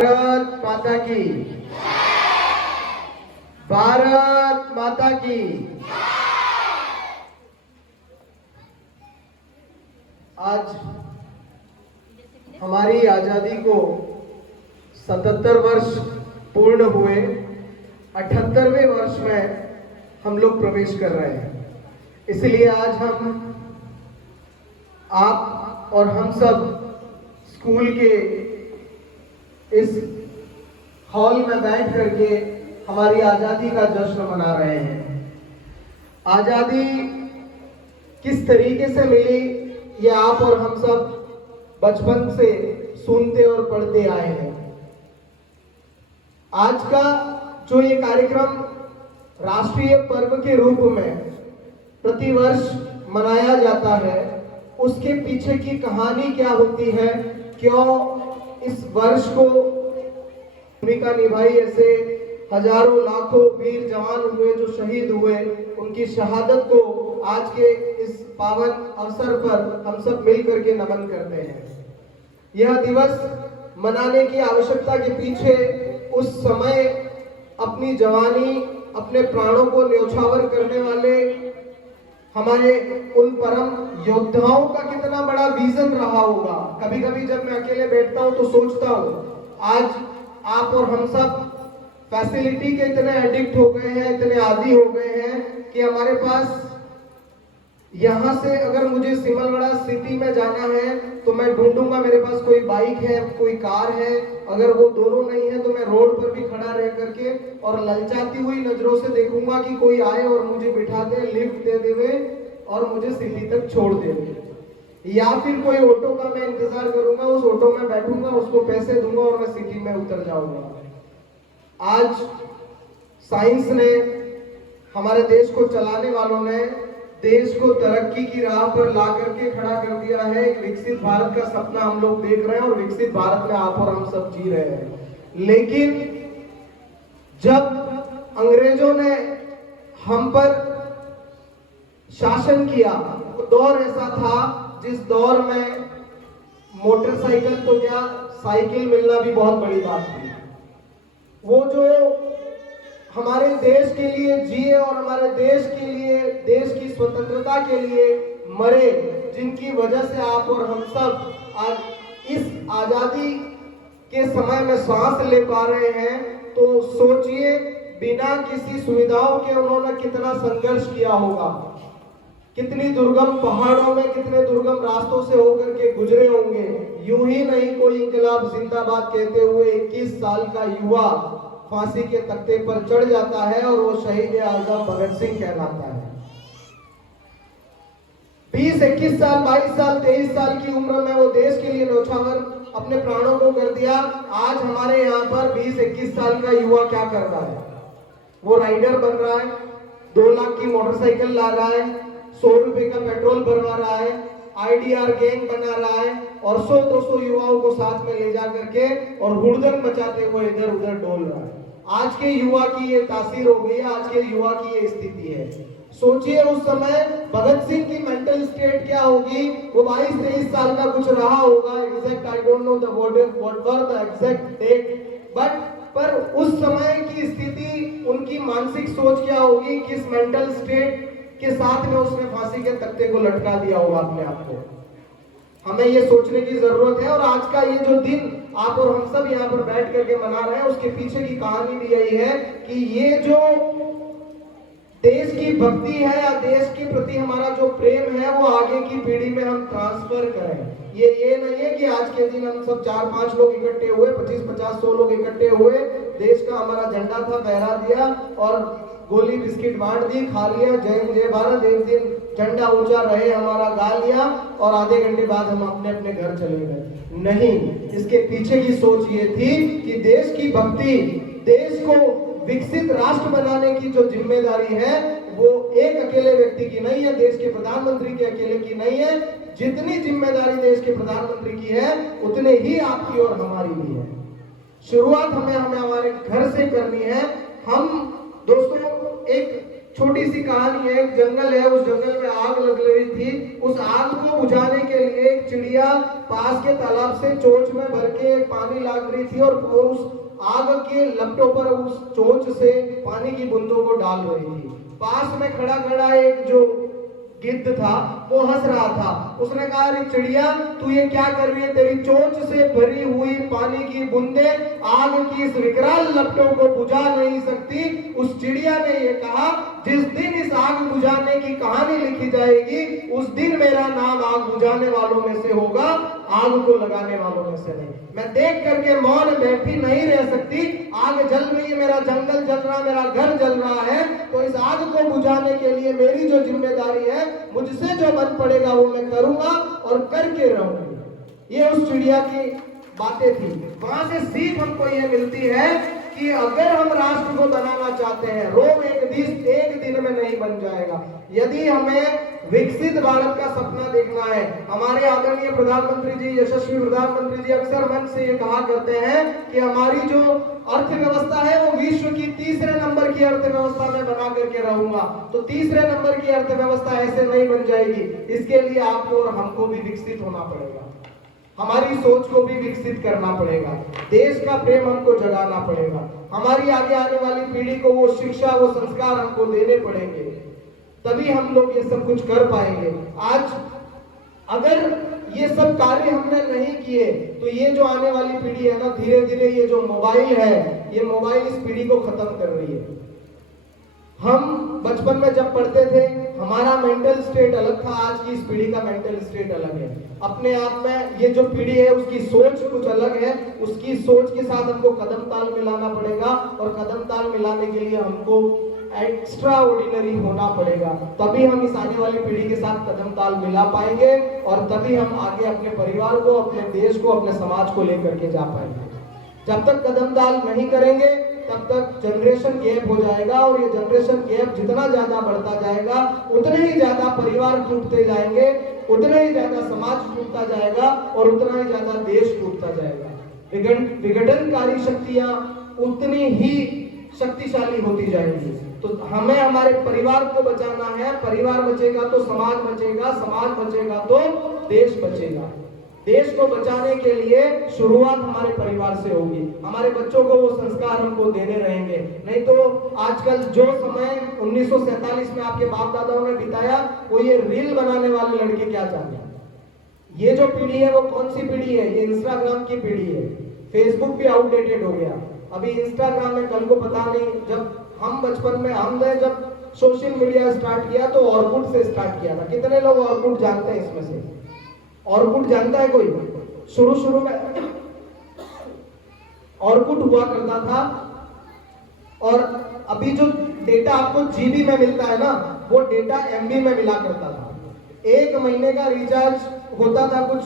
भारत माता की, भारत माता की। आज हमारी आजादी को 77 वर्ष पूर्ण हुए, 78वें वर्ष में हम लोग प्रवेश कर रहे हैं। इसलिए आज हम आप और हम सब स्कूल के इस हॉल में बैठ करके हमारी आजादी का जश्न मना रहे हैं। आजादी किस तरीके से मिली ये आप और हम सब बचपन से सुनते और पढ़ते आए हैं। आज का जो ये कार्यक्रम राष्ट्रीय पर्व के रूप में प्रतिवर्ष मनाया जाता है, उसके पीछे की कहानी क्या होती है, क्यों इस वर्ष को भूमिका निभाई, ऐसे हजारों लाखों वीर जवान हुए जो शहीद हुए, उनकी शहादत को आज के इस पावन अवसर पर हम सब मिलकर के नमन करते हैं। यह दिवस मनाने की आवश्यकता के पीछे उस समय अपनी जवानी, अपने प्राणों को न्यौछावर करने वाले हमारे उन परम योद्धाओं का कितना बड़ा विजन रहा होगा। कभी कभी जब मैं अकेले बैठता हूं तो सोचता हूं, आज आप और हम सब फैसिलिटी के इतने एडिक्ट हो गए हैं, इतने आदी हो गए हैं कि हमारे पास यहाँ से अगर मुझे सिमलवाड़ा सिटी में जाना है तो मैं ढूंढूंगा, मेरे पास कोई बाइक है, कोई कार है। अगर वो दोनों नहीं है तो मैं रोड पर भी खड़ा रह करके और ललचाती हुई नजरों से देखूंगा कि कोई आए और मुझे बिठा दे, लिफ्ट दे देवे और मुझे सिटी तक छोड़ दे। या फिर कोई ऑटो का मैं इंतजार करूंगा, उस ऑटो में बैठूंगा, उसको पैसे दूंगा और मैं सिटी में उतर जाऊंगा। आज साइंस ने, हमारे देश को चलाने वालों ने देश को तरक्की की राह पर ला करके खड़ा कर दिया है। एक विकसित भारत का सपना हम लोग देख रहे हैं और विकसित भारत में आप और हम सब जी रहे हैं। लेकिन जब अंग्रेजों ने हम पर शासन किया, वो दौर ऐसा था जिस दौर में मोटरसाइकिल तो क्या, साइकिल मिलना भी बहुत बड़ी बात थी। वो जो हमारे देश के लिए जिए और हमारे देश के लिए, देश की स्वतंत्रता के लिए मरे, जिनकी वजह से आप और हम सब आज इस आजादी के समय में सांस ले पा रहे हैं, तो सोचिए बिना किसी सुविधाओं के उन्होंने कितना संघर्ष किया होगा, कितनी दुर्गम पहाड़ों में, कितने दुर्गम रास्तों से होकर के गुजरे होंगे। यूं ही नहीं कोई इंकलाब जिंदाबाद कहते हुए 21 साल का युवा फांसी के तख्ते पर चढ़ जाता है और वो शहीद आजम भगत सिंह कहलाता है। 20, 21 साल, 22 साल, 23 साल की उम्र में वो देश के लिए न्यौछावर अपने प्राणों को कर दिया। आज हमारे यहाँ पर 20, 21 साल का युवा क्या कर रहा है? वो राइडर बन रहा है, 2 लाख की मोटरसाइकिल ला रहा है, 100 रुपए का पेट्रोल भरवा रहा है, आईडीआर गैंग बना रहा है और 100-200 युवाओं को साथ में ले जा करके और हुड़दंग मचाते हुए इधर उधर डोल रहा है। आज के युवा की ये तासीर हो गई है, आज के युवा की ये स्थिति है। सोचिए उस समय भगत सिंह की मेंटल स्टेट क्या होगी। वो 22-23 साल का कुछ रहा होगा, exact I don't know the what were the exact date, but पर उस समय की स्थिति, उनकी मानसिक सोच क्या होगी, किस मेंटल स्टेट के साथ में उसने फांसी के तख्ते को लटका दिया होगा अपने आप को। हमें ये सोचने की जरूरत है। और आज का ये जो दिन आप और हम सब यहाँ पर बैठ करके मना रहे हैं, उसके पीछे की कहानी भी यही है कि ये जो देश की भक्ति है या देश के प्रति हमारा जो प्रेम है, वो आगे की पीढ़ी में हम ट्रांसफर करें। ये नहीं है कि आज के दिन हम सब 4-5 लोग इकट्ठे हुए, 25-50-100 लोग इकट्ठे हुए, देश का हमारा झंडा था, फहरा दिया और गोली बिस्किट बांट दी, खा लिया, जय हिंद जय भारत, एक दिन झंडा ऊंचा रहे हमारा गा लिया और आधे घंटे बाद हम अपने अपने घर चले गए। नहीं, इसके पीछे की सोच ये थी कि देश की भक्ति, देश को विकसित राष्ट्र बनाने की जो जिम्मेदारी है वो एक अकेले व्यक्ति की नहीं है, देश के प्रधानमंत्री के अकेले की नहीं है। जितनी जिम्मेदारी देश के प्रधानमंत्री की है उतने ही आपकी और हमारी भी है। शुरुआत हमें हमारे घर से करनी है। हम दोस्तों एक छोटी सी कहानी है। एक जंगल है, उस जंगल में आग लग रही थी। उस आग को बुझाने के लिए एक चिड़िया पास के तालाब से चोंच में भर के पानी लाग रही थी और उस आग के लपटों पर उस चोंच से पानी की बूंदों को डाल रही थी। पास में खड़ा खड़ा एक जो गिद्ध था वो हंस रहा था। उसने कहा, अरे चिड़िया, तू ये क्या कर रही है? तेरी चोंच से भरी हुई पानी की बूंदे आग की इस विकराल लपटों को बुझा नहीं सकती। उस चिड़िया ने ये कहा, जिस दिन इस आग बुझाने की कहानी लिखी जाएगी उस दिन मेरा नाम आग बुझाने वालों में से होगा, आग को लगाने वालों में से नहीं। मैं देख करके मौन बैठी नहीं रह सकती। आग जल रही है, मेरा जंगल जल रहा, मेरा घर जल रहा है, तो इस आग को बुझाने के लिए मेरी जो जिम्मेदारी है, मुझसे जो बन पड़ेगा वो मैं करूंगा और करके रहूंगी। ये उस चिड़िया की बातें थी। वहां से सीख हमको ये मिलती है कि अगर हम राष्ट्र को बनाना चाहते हैं, रोम एक दिन में नहीं बन जाएगा। यदि हमें विकसित भारत का सपना देखना है, हमारे आदरणीय प्रधानमंत्री जी, यशस्वी प्रधानमंत्री जी अक्सर मंच से ये कहा करते हैं कि हमारी जो अर्थव्यवस्था है वो विश्व की तीसरे नंबर की अर्थव्यवस्था में बना करके रहूंगा। तो तीसरे नंबर की अर्थव्यवस्था ऐसे नहीं बन जाएगी। इसके लिए आपको और हमको भी विकसित होना पड़ेगा, हमारी सोच को भी विकसित करना पड़ेगा, देश का प्रेम हमको जगाना पड़ेगा, हमारी आगे आने वाली पीढ़ी को वो शिक्षा, वो संस्कार हमको देने पड़ेंगे, तभी हम लोग ये सब कुछ कर पाएंगे। आज अगर ये सब कार्य हमने नहीं किए तो ये जो आने वाली पीढ़ी है ना, धीरे धीरे ये जो मोबाइल है, ये मोबाइल इस पीढ़ी को खत्म कर रही है। हम बचपन में जब पढ़ते थे हमारा मेंटल स्टेट अलग था, आज की इस पीढ़ी का मेंटल स्टेट अलग है। अपने आप में ये जो पीढ़ी है उसकी सोच कुछ अलग है। उसकी सोच के साथ हमको कदम ताल मिलाना पड़ेगा और कदम ताल मिलाने के लिए हमको एक्स्ट्रा ऑर्डिनरी होना पड़ेगा। तभी हम इस आने वाली पीढ़ी के साथ कदम ताल मिला पाएंगे और तभी हम आगे अपने परिवार को, अपने देश को, अपने समाज को लेकर के जा पाएंगे। जब तक कदम ताल नहीं करेंगे तब तक जनरेशन गैप हो जाएगा और ये जनरेशन गैप जितना ज्यादा बढ़ता जाएगा उतने ही ज्यादा परिवार टूटते जाएंगे, उतना ही ज्यादा समाज टूटता जाएगा और उतना ही ज्यादा देश टूटता जाएगा। विघटनकारी शक्तियां उतनी ही शक्तिशाली होती जाएंगी। तो हमें हमारे परिवार को बचाना है। परिवार बचेगा तो समाज बचेगा, समाज बचेगा तो देश बचेगा। देश को बचाने के लिए शुरुआत हमारे परिवार से होगी। हमारे बच्चों को वो संस्कार हमको देने रहेंगे। नहीं तो आजकल जो समय 1947 में आपके बाप दादाओं ने बिताया, वो ये रील बनाने वाले लड़के क्या चाहते हैं। ये जो पीढ़ी है वो कौन सी पीढ़ी है? ये इंस्टाग्राम की पीढ़ी है। फेसबुक भी आउटडेटेड हो गया। अभी इंस्टाग्राम में कल को पता नहीं, जब हम बचपन में हमने जब सोशल मीडिया स्टार्ट किया तो ऑर्कुट से स्टार्ट किया था। कितने लोग ऑर्कुट जानते हैं इसमें से? ऑर्कुट जानता है कोई? शुरू में ऑर्कुट हुआ करता था और अभी जो डेटा आपको जीबी में मिलता है ना, वो डेटा एमबी में मिला करता था। एक महीने का रिचार्ज होता था, कुछ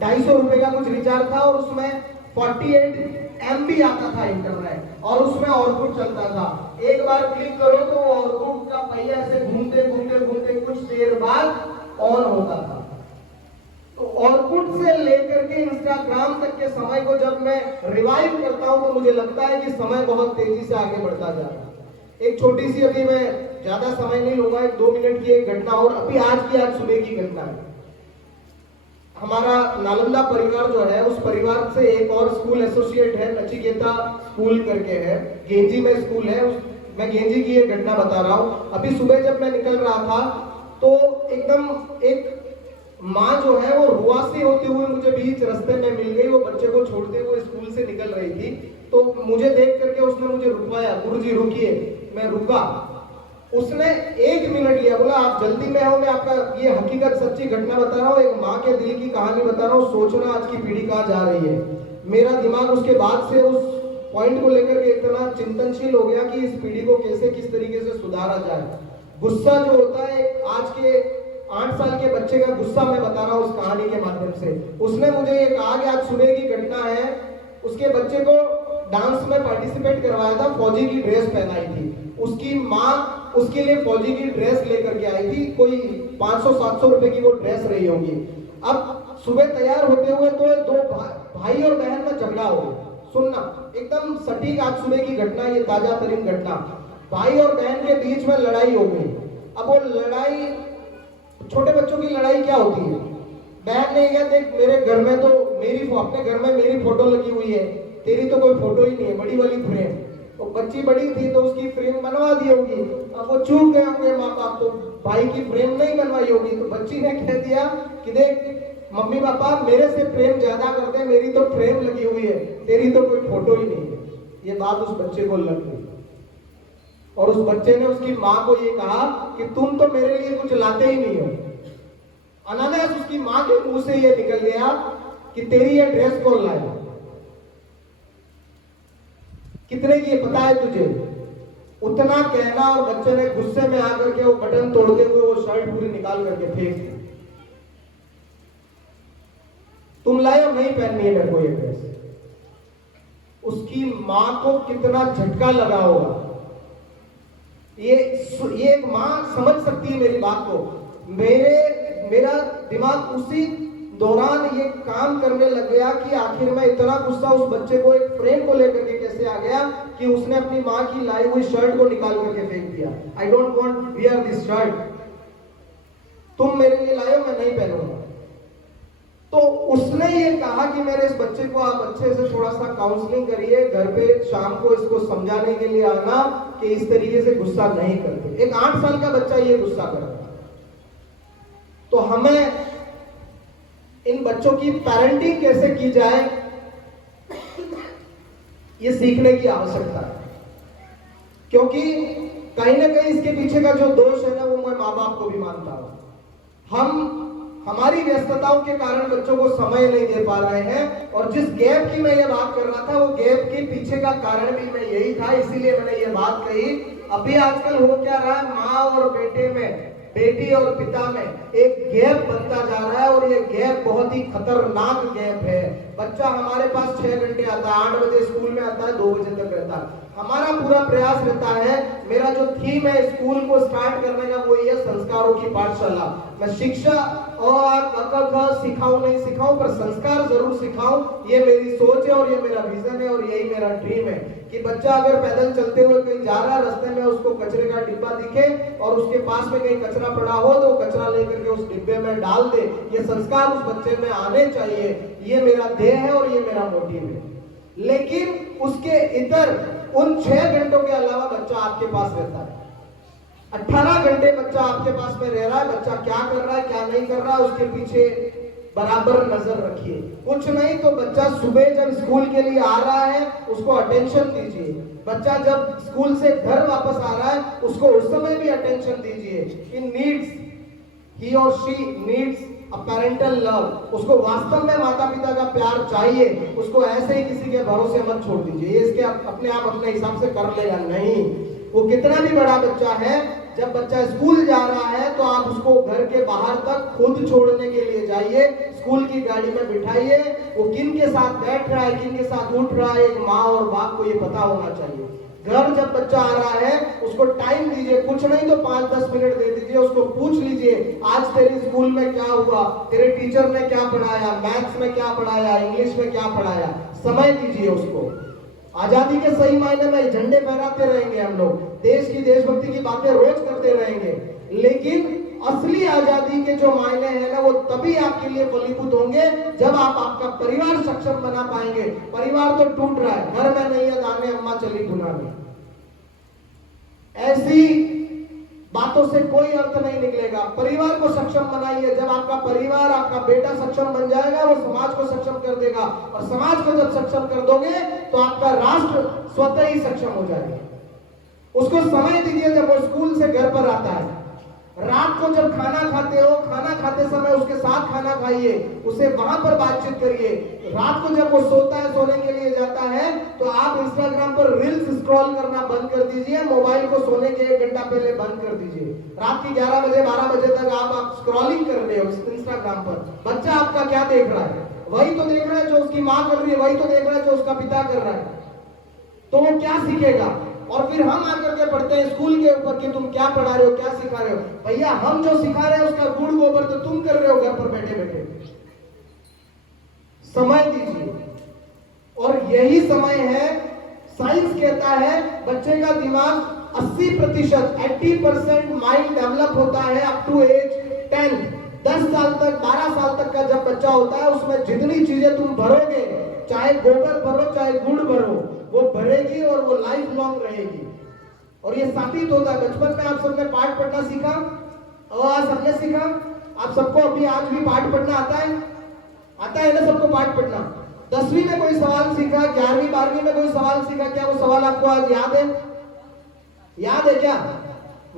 250 रुपए का कुछ रिचार्ज था और उसमें 48 MB आता था इंटरनेट और उसमें ऑर्कुट चलता था। एक बार क्लिक करो तो ऑर्कुट का पहिया ऐसे घूमते घूमते घूमते कुछ देर बाद ऑन होता था। तो ऑर्कुट से लेकर के इंस्टाग्राम तक के समय को जब मैं रिवाइव करता हूं तो मुझे लगता है कि समय बहुत तेजी से आगे बढ़ता जा रहा है। एक छोटी सी, अभी मैं ज्यादा समय नहीं लूंगा, एक 2 मिनट की एक घटना और अभी आज सुबह की घटना है। हमारा नालंदा परिवार जो है, उस परिवार से एक और स्कूल एसोसिएट है, नचिकेता स्कूल करके है, गेंजी में स्कूल है। मैं गेंजी की एक घटना बता रहा हूँ। अभी सुबह जब मैं निकल रहा था तो एकदम एक माँ जो है वो रुआसी होते हुए मुझे बीच रास्ते में मिल गई। वो बच्चे को छोड़ते हुए स्कूल से निकल रही थी, तो मुझे देख करके उसने मुझे रुकवाया, गुरुजी रुकिए। मैं रुका, उसने 1 मिनट लिया, बोला आप जल्दी में हो, मैं आपका ये हकीकत सच्ची घटना बता रहा हूँ, एक माँ के दिल की कहानी बता रहा हूँ। सोचना आज की पीढ़ी कहाँ जा रही है। मेरा दिमाग उसके बाद से उस पॉइंट को लेकर के इतना चिंतनशील हो गया कि इस पीढ़ी को कैसे किस तरीके से सुधारा जाए। गुस्सा जो होता है, आज के 8 साल के बच्चे का गुस्सा मैं बता रहा हूँ उस कहानी के माध्यम से। उसने मुझे ये कहा कि आज सुबह की घटना है, उसके बच्चे को डांस में पार्टिसिपेट करवाया था, फौजी की ड्रेस पहनाई थी। उसकी माँ उसके लिए फौजी की ड्रेस लेकर के आई थी, कोई 500-700 रुपए की वो ड्रेस रही होगी। अब सुबह तैयार होते हुए तो 2 भाई और बहन में झगड़ा हो गया। सुनना, एकदम सटीक आज सुबह की घटना, ये ताजा तरीन घटना। भाई और बहन के बीच में लड़ाई हो गई। अब वो लड़ाई, छोटे बच्चों की लड़ाई क्या होती है, बहन ने कहा देख मेरे घर में तो अपने घर में मेरी फोटो लगी हुई है, तेरी तो कोई फोटो ही नहीं है, बड़ी वाली फ्रेम। तो बच्ची बड़ी थी तो उसकी फ्रेम बनवा दी होगी। अब वो चूक गए होंगे माँ बाप, तो भाई की फ्रेम नहीं बनवाई होगी, तो बच्ची ने कह दिया कि देख मम्मी पापा मेरे से प्रेम ज्यादा करते हैं, मेरी तो फ्रेम लगी हुई है, तेरी तो कोई फोटो ही नहीं है। ये बात उस बच्चे को लग गई और उस बच्चे ने उसकी माँ को ये कहा कि तुम तो मेरे लिए कुछ लाते ही नहीं हो। अनायास उसकी माँ के मुंह से ये निकल गया कि तेरी ये ड्रेस कौन लाया, कितने की पता है तुझे? उतना कहना और बच्चे ने गुस्से में आकर के वो बटन तोड़ते हुए वो शर्ट पूरी निकाल करके फेंक दी। तुम लाए हो, नहीं पहननी है मेरे को ये ड्रेस। उसकी मां को कितना झटका लगा होगा। ये एक मां समझ सकती है मेरी बात को। मेरा दिमाग उसी दौरान ये काम करने लग गया कि आखिर में इतना गुस्सा उस बच्चे को एक फ्रेम को लेकर के कैसे आ गया कि उसने अपनी मां की लाई हुई शर्ट को निकाल करके फेंक दिया। I don't want wear this shirt, तुम मेरे लिए लाए हो, मैं नहीं पहनूंगा। तो उसने ये कहा कि मेरे इस बच्चे को आप अच्छे से थोड़ा सा काउंसलिंग करिए, घर पे शाम को इसको समझाने के लिए आना कि इस तरीके से गुस्सा नहीं करते। एक 8 साल का बच्चा ये गुस्सा कर रहा है। तो हमें इन बच्चों की पेरेंटिंग कैसे की जाए ये सीखने की आवश्यकता है, क्योंकि कहीं ना कहीं इसके पीछे का जो दोष है ना वो मैं माँ बाप को भी मानता हूं। हमारी व्यस्तताओं के कारण बच्चों को समय नहीं दे पा रहे हैं, और जिस गैप की मैं ये बात कर रहा था वो गैप के पीछे का कारण भी मैं यही था, इसीलिए मैंने ये बात कही। अभी आजकल हो क्या रहा है, माँ और बेटे में, बेटी और पिता में एक गैप बनता जा रहा है, और ये गैप बहुत ही खतरनाक गैप है। बच्चा हमारे पास 6 घंटे आता है, 8 बजे स्कूल में आता है, 2 बजे तक रहता है। हमारा पूरा प्रयास रहता है, मेरा जो थीम है स्कूल को स्टार्ट करने का वो ये संस्कारों की पाठशाला। मैं शिक्षा और सिखाऊं नहीं सिखाऊं, पर संस्कार जरूर सिखाऊं, ये मेरी सोच है और ये मेरा विजन है और यही मेरा ड्रीम है कि बच्चा अगर पैदल चलते हुए कहीं जा रहा है, रास्ते में उसको कचरे का डिब्बा दिखे और उसके पास में कहीं कचरा पड़ा हो तो कचरा लेकर के उस डिब्बे में डाल दे। ये संस्कार उस बच्चे में आने चाहिए, ये मेरा ध्येय है और ये मेरा मोटिव है। लेकिन उसके इतर उन 6 घंटों के अलावा बच्चा आपके पास रहता है, 18 घंटे बच्चा आपके पास में रह रहा है। बच्चा क्या कर रहा है क्या नहीं कर रहा है उसके पीछे बराबर नजर रखिए। कुछ नहीं तो बच्चा सुबह जब स्कूल के लिए आ रहा है उसको अटेंशन दीजिए, बच्चा जब स्कूल से घर वापस आ रहा है उसको उस समय भी अटेंशन दीजिए। इन नीड्स, ही और she needs a parental love. उसको वास्तव में माता पिता का प्यार चाहिए, उसको ऐसे ही किसी के भरोसे मत छोड़ दीजिए, ये इसके अपने आप अपने हिसाब से कर लेगा नहीं। वो कितना भी बड़ा बच्चा है, जब बच्चा स्कूल जा रहा है तो आप उसको घर के बाहर तक खुद छोड़ने के लिए जाइए, स्कूल की गाड़ी में बिठाइए। वो किन के साथ बैठ रहा है, किन के साथ उठ रहा है, एक माँ और बाप को ये पता होना चाहिए। घर जब बच्चा आ रहा है उसको टाइम दीजिए, कुछ नहीं तो 5-10 मिनट दे दीजिए, उसको पूछ लीजिए आज तेरे स्कूल में क्या हुआ, तेरे टीचर ने क्या पढ़ाया, मैथ्स में क्या पढ़ाया, इंग्लिश में क्या पढ़ाया। समय दीजिए उसको। आजादी के सही मायने में झंडे फहराते रहेंगे हम लोग, देश की देशभक्ति की बातें रोज करते रहेंगे, लेकिन असली आजादी के जो मायने हैं ना वो तभी आपके लिए फलीभूत होंगे जब आप आपका परिवार सक्षम बना पाएंगे। परिवार तो टूट रहा है, घर में नहीं है दाने अम्मा चली भुनाने, ऐसी बातों से कोई अर्थ नहीं निकलेगा। परिवार को सक्षम बनाइए, जब आपका परिवार, आपका बेटा सक्षम बन जाएगा वो समाज को सक्षम कर देगा, और समाज को जब सक्षम कर दोगे तो आपका राष्ट्र स्वतः ही सक्षम हो जाएगा। उसको समय दीजिए, जब वो स्कूल से घर पर आता है, रात को जब खाना खाते हो, खाना खाते समय उसके साथ खाना खाइए, उसे वहां पर बातचीत करिए। रात को जब वो सोता है, सोने के लिए जाता है, तो आप इंस्टाग्राम पर रील्स स्क्रॉल करना बंद कर दीजिए, मोबाइल को सोने के 1 घंटा पहले बंद कर दीजिए। रात की 11 बजे 12 बजे तक आप स्क्रॉलिंग कर रहे हो इंस्टाग्राम पर, बच्चा आपका क्या देख रहा है? वही तो देख रहा है जो उसकी माँ कर रही है, वही तो देख रहा है जो उसका पिता कर रहा है, तो वो क्या सीखेगा? और फिर हम आकर के पढ़ते हैं स्कूल के ऊपर कि तुम क्या पढ़ा रहे हो, क्या सिखा रहे हो। भैया हम जो सिखा रहे हैं उसका गुड़ गोबर तो तुम कर रहे हो घर पर बैठे बैठे। समय दीजिए, और यही समय है, साइंस कहता है बच्चे का दिमाग 80%, 80% माइंड डेवलप होता है अप टू एज 10। 10 साल तक, 12 साल तक का जब बच्चा होता है, उसमें जितनी चीजें तुम भरोगे, चाहे गोबर भरो चाहे गुड़ भरो, वो भरेगी और वो लाइफ लॉन्ग रहेगी। और ये साबित होता है। बचपन में आप सबने पाठ पढ़ना सीखा, और सबने सीखा, आप सबको अभी आज भी पाठ पढ़ना आता है? आता है ना सबको पाठ पढ़ना? 10वीं में कोई सवाल सीखा, 11वीं 12वीं में कोई सवाल सीखा, क्या वो सवाल आपको आज याद है? याद है क्या?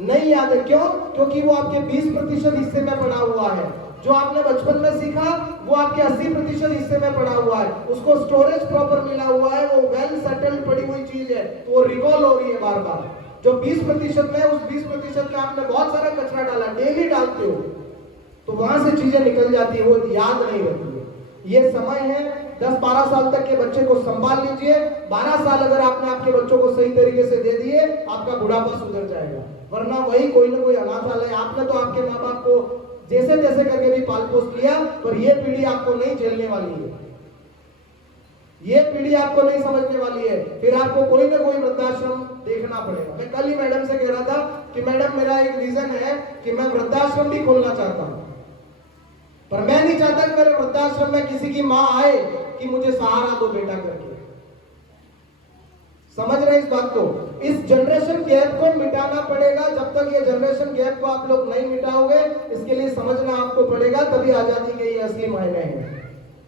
नहीं याद है। क्यों? क्योंकि वो आपके 20% हिस्से में पड़ा हुआ है। जो आपने बचपन में सीखा वो आपके 80% हिस्से में पड़ा हुआ है, उसको स्टोरेज प्रॉपर मिला हुआ है, वो वेल सेटल्ड पड़ी हुई चीज है, तो वो रिकॉल हो रही है बार बार। जो 20% में, उस 20% में आपने बहुत सारा कचरा डाला, डेली डालते हो, तो वहां से चीजें निकल जाती है, वो याद नहीं रहती है। ये समय है 10-12 साल तक के बच्चे को संभाल लीजिए। 12 साल अगर आपने आपके बच्चों को सही तरीके से दे दिए, आपका बुढ़ापा सुधर जाएगा। वरना वही कोई ना कोई अनाथालय, आपने तो आपके माँ बाप को जैसे तैसे करके भी पाल पोस लिया, पर ये पीढ़ी आपको नहीं झेलने वाली है, ये पीढ़ी आपको नहीं समझने वाली है। फिर आपको कोई ना कोई वृद्धाश्रम देखना पड़ेगा। मैं कल ही मैडम से कह रहा था कि मैडम मेरा एक विजन है कि मैं वृद्धाश्रम भी खोलना चाहता हूं, पर मैं नहीं चाहता कि मेरे वृद्धाश्रम में किसी की मां आए कि मुझे सहारा दो बेटा करके। समझ रहे इस बात को? इस जनरेशन गैप को मिटाना पड़ेगा। जब तक ये जनरेशन गैप को आप लोग नहीं मिटाओगे, इसके लिए समझना आपको पड़ेगा, तभी आजादी के ये असली मायने हैं।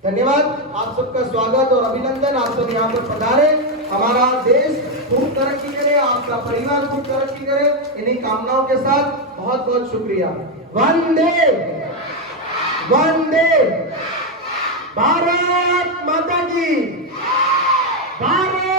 धन्यवाद, आप सबका स्वागत और अभिनंदन। आप सब यहाँ पर पधारे, हमारा देश खूब तरक्की करे, आपका परिवार खूब तरक्की करे, इन्हीं कामनाओं के साथ बहुत बहुत शुक्रिया। वंदे वंदे, भारत माता की, भारत